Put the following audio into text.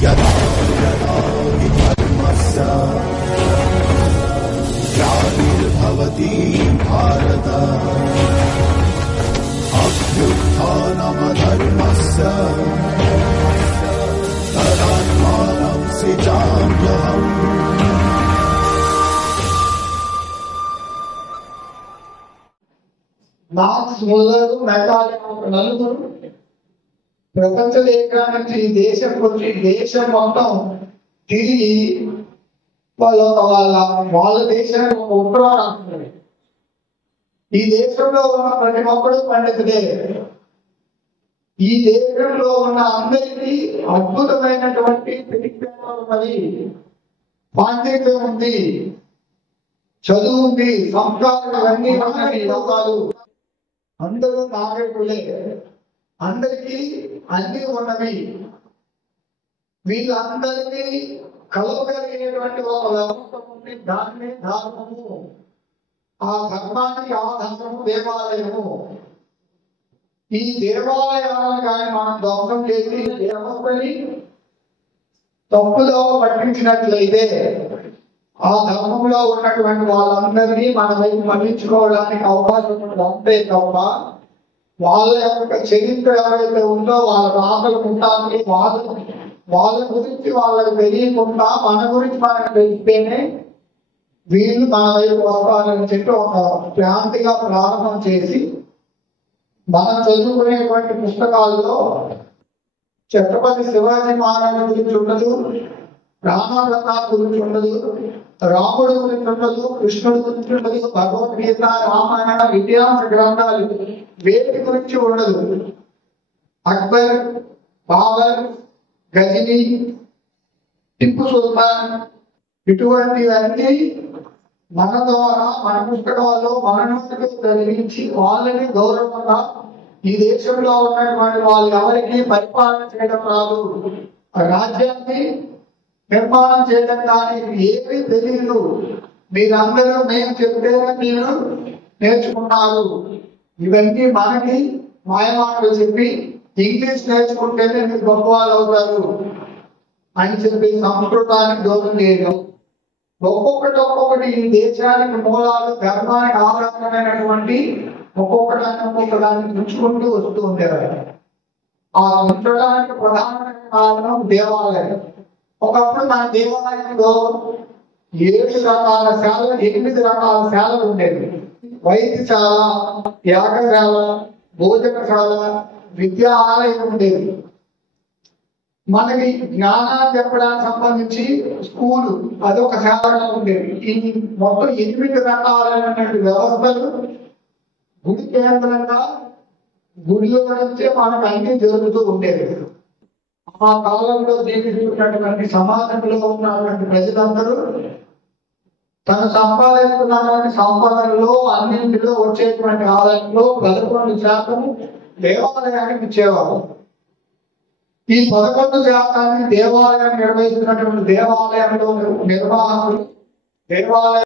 यदा यदा हि धर्मस्य ग्लानिर्भवति भारत अभ्युत्थानमधर्मस्य तदात्मानं सृजाम्यहम्। మార్క్స్ మొదలు మెకాలే నలుగురు ప్రపంచ దేశాల నుంచి దేశం మొత్తం తిరిగి వాళ్ళ దేశానికి ఒక ఉత్తరం రాస్తుంది. ఈ దేశంలో ఉన్న ప్రతి ఒక్కడు పండితుడే. ఈ దేశంలో ఉన్న అందరికీ అద్భుతమైనటువంటి తెలివితేటలు ఉన్నది, పాండిత్యం ఉంది, చదువు ఉంది, సంస్కారం అన్నీ ఉన్నాయి. లోకాలు అందరూ నాగరికులే, అందరికీ అన్ని ఉన్నవి. వీళ్ళందరినీ కలవగలిగేటువంటి ఒక వ్యవస్థ ఉంది, దాన్ని ధర్మము. ఆ ధర్మానికి ఆధారము దేవాలయము. ఈ దేవాలయాలను కానీ మనం ధ్వంసం చేసి వ్యవస్థని తప్పుదో పట్టించినట్లయితే ఆ ధర్మంలో ఉన్నటువంటి వాళ్ళందరినీ మన వైపు మళ్లించుకోవడానికి అవకాశం అంతే తప్ప వాళ్ళ యొక్క చరిత్ర ఎవరైతే ఉందో వాళ్ళ రాతలు ఉంటాయి. వాళ్ళ గురించి వాళ్ళకి తెలియకుండా మన గురించి మనకు తెలిస్తేనే వీళ్ళు మన వైపు వస్తారని చెప్పి ఒక క్రాంతిగా ప్రారంభం చేసి మనం చదువుకునేటువంటి పుస్తకాల్లో ఛత్రపతి శివాజీ మహారాజు గురించి ఉండదు, రాణా ప్రతాప్ గురించి ఉండదు, రాముడు గురించి ఉండదు, కృష్ణుడి గురించి ఉండదు, భగవద్గీత, రామాయణ, ఇతిహాస గ్రంథాలు వేటి గురించి ఉండదు. అక్బర్, బాబర్, గజనీ, టిప్పు సుల్తాన్ ఇటువంటివన్నీ మన ద్వారా మన పుస్తకాల్లో మన నోటితో చదివించి వాళ్ళని గౌరవంగా ఈ దేశంలో ఉన్నటువంటి వాళ్ళు ఎవరికి పరిపాలన చేయడం రాదు, రాజ్యాన్ని నిర్మాణం చేయడం కానీ ఏమీ తెలియదు, మీరందరూ మేము చెప్తేనే మీరు నేర్చుకున్నారు, ఇవన్నీ మనకి మాయమాటలు చెప్పి ఇంగ్లీష్ నేర్చుకుంటేనే మీరు గొప్పవాళ్ళు అవుతారు అని చెప్పి సంస్కృతానికి దూరం చేయడం. ఒక్కొక్కటి ఈ దేశానికి మూలాలు ధర్మానికి ఆధారమైనటువంటి ఒక్కొక్కదాన్ని ఉంచుకుంటూ వస్తూ ఉండేవారు. ఆ ఉంచడానికి ప్రధానమైన కారణం దేవాలయం. ఒకప్పుడు మన దేవాలయంలో 8 రకాల శాలలు ఉండేవి. వైద్యశాల, యాగశాల, భోజనశాల, విద్యా ఆలయం ఉండేది. మనకి జ్ఞానాన్ని చెప్పడానికి సంబంధించి స్కూలు అదొక శాలలో ఉండేది. ఈ మొత్తం 8 రకాలైనటువంటి వ్యవస్థలు గుడి కేంద్రంగా గుడిలో నుంచే మనకు అన్ని జరుగుతూ ఉండేది. ఆ కాలంలో జీవిస్తున్నటువంటి సమాజంలో ఉన్నటువంటి ప్రజలందరూ తను సంపాదించుకున్నటువంటి సంపదనలో అన్నింటిలో వచ్చేటువంటి ఆదాయంలో 11% దేవాలయానికి ఇచ్చేవారు. ఈ 11% దేవాలయాన్ని నిర్వహిస్తున్నటువంటి దేవాలయంలో నిర్వాహకులు, దేవాలయం